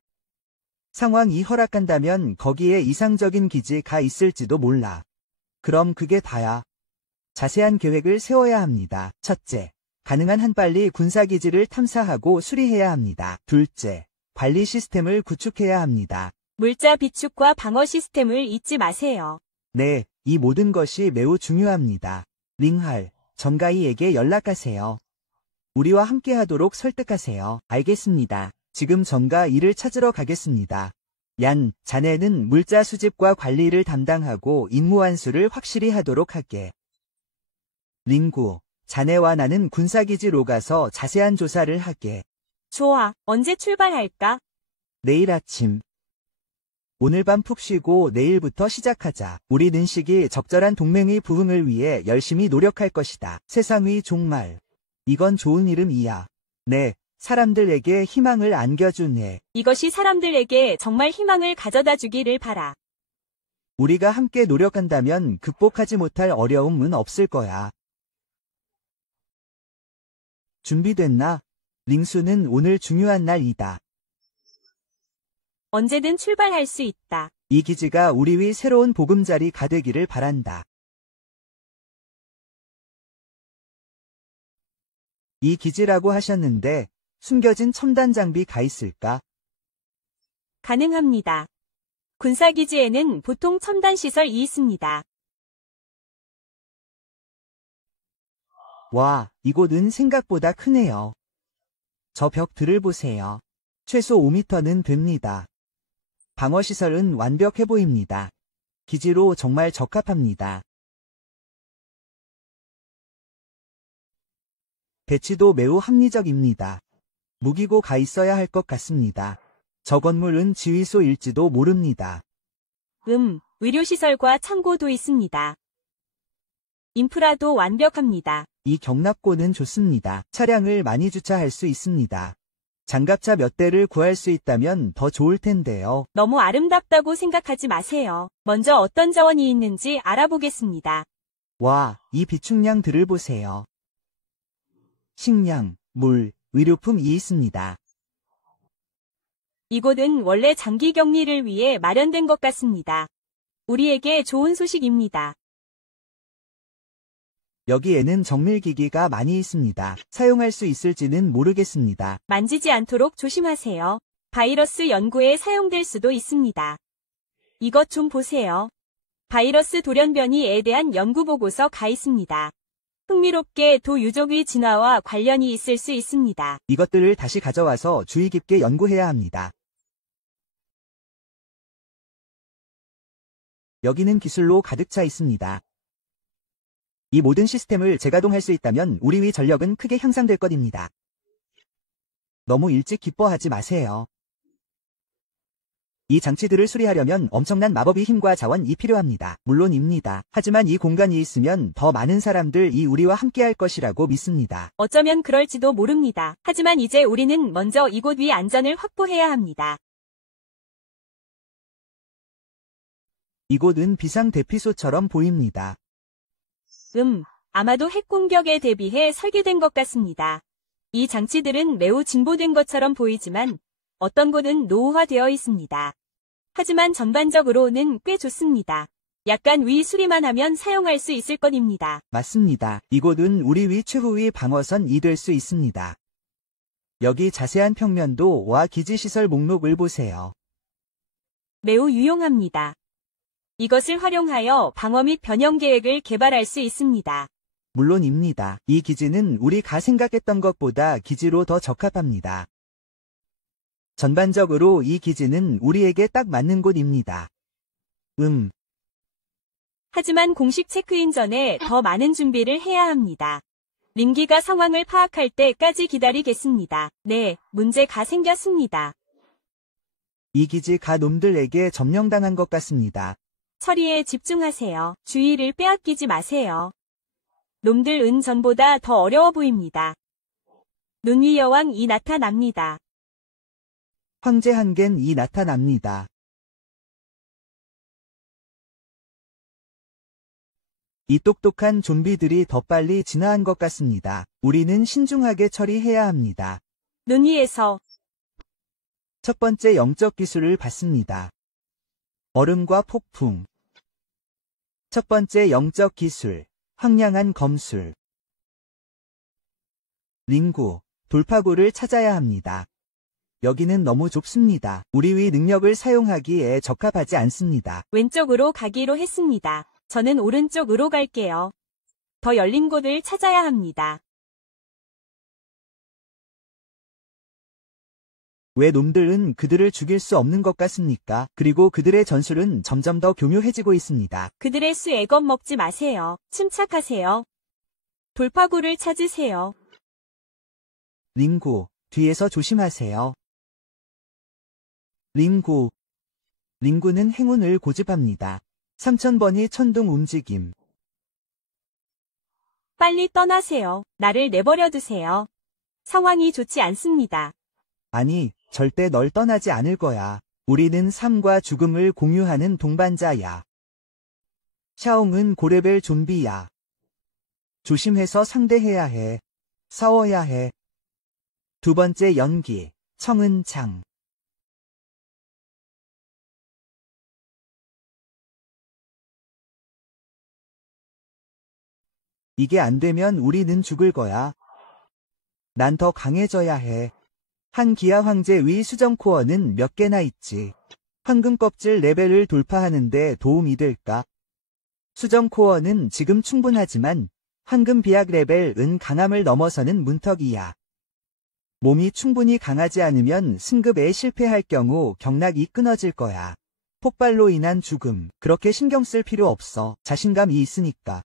상황이 허락한다면 거기에 이상적인 기지가 있을지도 몰라. 그럼 그게 다야. 자세한 계획을 세워야 합니다. 첫째, 가능한 한 빨리 군사기지를 탐사하고 수리해야 합니다. 둘째, 관리 시스템을 구축해야 합니다. 물자 비축과 방어 시스템을 잊지 마세요. 네, 이 모든 것이 매우 중요합니다. 링할, 정가이에게 연락하세요. 우리와 함께하도록 설득하세요. 알겠습니다. 지금 정가이를 찾으러 가겠습니다. 자네는 물자 수집과 관리를 담당하고 임무 완수를 확실히 하도록 할게. 링구, 자네와 나는 군사기지로 가서 자세한 조사를 하게. 좋아, 언제 출발할까? 내일 아침. 오늘 밤 푹 쉬고 내일부터 시작하자. 우리 는식이 적절한 동맹의 부흥을 위해 열심히 노력할 것이다. 세상의 종말. 이건 좋은 이름이야. 네, 사람들에게 희망을 안겨준 해. 이것이 사람들에게 정말 희망을 가져다 주기를 바라. 우리가 함께 노력한다면 극복하지 못할 어려움은 없을 거야. 준비됐나? 링수는 오늘 중요한 날이다. 언제든 출발할 수 있다. 이 기지가 우리 위 새로운 보금자리가 되기를 바란다. 이 기지라고 하셨는데 숨겨진 첨단 장비가 있을까? 가능합니다. 군사기지에는 보통 첨단 시설이 있습니다. 와, 이곳은 생각보다 크네요. 저 벽들을 보세요. 최소 5m는 됩니다. 방어시설은 완벽해 보입니다. 기지로 정말 적합합니다. 배치도 매우 합리적입니다. 무기고가 있어야 할 것 같습니다. 저 건물은 지휘소일지도 모릅니다. 의료시설과 창고도 있습니다. 인프라도 완벽합니다. 이 경납고는 좋습니다. 차량을 많이 주차할 수 있습니다. 장갑차 몇 대를 구할 수 있다면 더 좋을 텐데요. 너무 아름답다고 생각하지 마세요. 먼저 어떤 자원이 있는지 알아보겠습니다. 와, 이 비축량들을 보세요. 식량, 물, 의료품이 있습니다. 이곳은 원래 장기 격리를 위해 마련된 것 같습니다. 우리에게 좋은 소식입니다. 여기에는 정밀기기가 많이 있습니다. 사용할 수 있을지는 모르겠습니다. 만지지 않도록 조심하세요. 바이러스 연구에 사용될 수도 있습니다. 이것 좀 보세요. 바이러스 돌연변이에 대한 연구 보고서가 있습니다. 흥미롭게 도유족의 진화와 관련이 있을 수 있습니다. 이것들을 다시 가져와서 주의 깊게 연구해야 합니다. 여기는 기술로 가득 차 있습니다. 이 모든 시스템을 재가동할 수 있다면 우리 위 전력은 크게 향상될 것입니다. 너무 일찍 기뻐하지 마세요. 이 장치들을 수리하려면 엄청난 마법의 힘과 자원이 필요합니다. 물론입니다. 하지만 이 공간이 있으면 더 많은 사람들이 우리와 함께할 것이라고 믿습니다. 어쩌면 그럴지도 모릅니다. 하지만 이제 우리는 먼저 이곳 위 안전을 확보해야 합니다. 이곳은 비상대피소처럼 보입니다. 아마도 핵공격에 대비해 설계된 것 같습니다. 이 장치들은 매우 진보된 것처럼 보이지만 어떤 곳은 노후화되어 있습니다. 하지만 전반적으로는 꽤 좋습니다. 약간 위 수리만 하면 사용할 수 있을 것입니다. 맞습니다. 이곳은 우리 위 최후의 방어선이 될 수 있습니다. 여기 자세한 평면도와 기지시설 목록을 보세요. 매우 유용합니다. 이것을 활용하여 방어 및 변형 계획을 개발할 수 있습니다. 물론입니다. 이 기지는 우리가 생각했던 것보다 기지로 더 적합합니다. 전반적으로 이 기지는 우리에게 딱 맞는 곳입니다. 하지만 공식 체크인 전에 더 많은 준비를 해야 합니다. 링기가 상황을 파악할 때까지 기다리겠습니다. 네, 문제가 생겼습니다. 이 기지가 놈들에게 점령당한 것 같습니다. 처리에 집중하세요. 주의를 빼앗기지 마세요. 놈들은 전보다 더 어려워 보입니다. 눈위 여왕이 나타납니다. 황제 한겐이 나타납니다. 이 똑똑한 좀비들이 더 빨리 진화한 것 같습니다. 우리는 신중하게 처리해야 합니다. 눈위에서 첫 번째 영적 기술을 받습니다. 얼음과 폭풍. 첫 번째 영적 기술, 황량한 검술. 링구, 돌파구를 찾아야 합니다. 여기는 너무 좁습니다. 우리 위 능력을 사용하기에 적합하지 않습니다. 왼쪽으로 가기로 했습니다. 저는 오른쪽으로 갈게요. 더 열린 곳을 찾아야 합니다. 왜 놈들은 그들을 죽일 수 없는 것 같습니까? 그리고 그들의 전술은 점점 더 교묘해지고 있습니다. 그들의 수에 겁먹지 마세요. 침착하세요. 돌파구를 찾으세요. 링구, 뒤에서 조심하세요. 링구. 링구는 행운을 고집합니다. 3000번이 천둥 움직임. 빨리 떠나세요. 나를 내버려 두세요. 상황이 좋지 않습니다. 아니, 절대 널 떠나지 않을 거야. 우리는 삶과 죽음을 공유하는 동반자야. 샤옹은 고레벨 좀비야. 조심해서 상대해야 해. 싸워야 해. 두 번째 연기, 청은창. 이게 안 되면 우리는 죽을 거야. 난 더 강해져야 해. 한 기아 황제 위 수정 코어는 몇 개나 있지. 황금 껍질 레벨을 돌파하는데 도움이 될까? 수정 코어는 지금 충분하지만 황금 비약 레벨은 강함을 넘어서는 문턱이야. 몸이 충분히 강하지 않으면 승급에 실패할 경우 경락이 끊어질 거야. 폭발로 인한 죽음, 그렇게 신경 쓸 필요 없어. 자신감이 있으니까.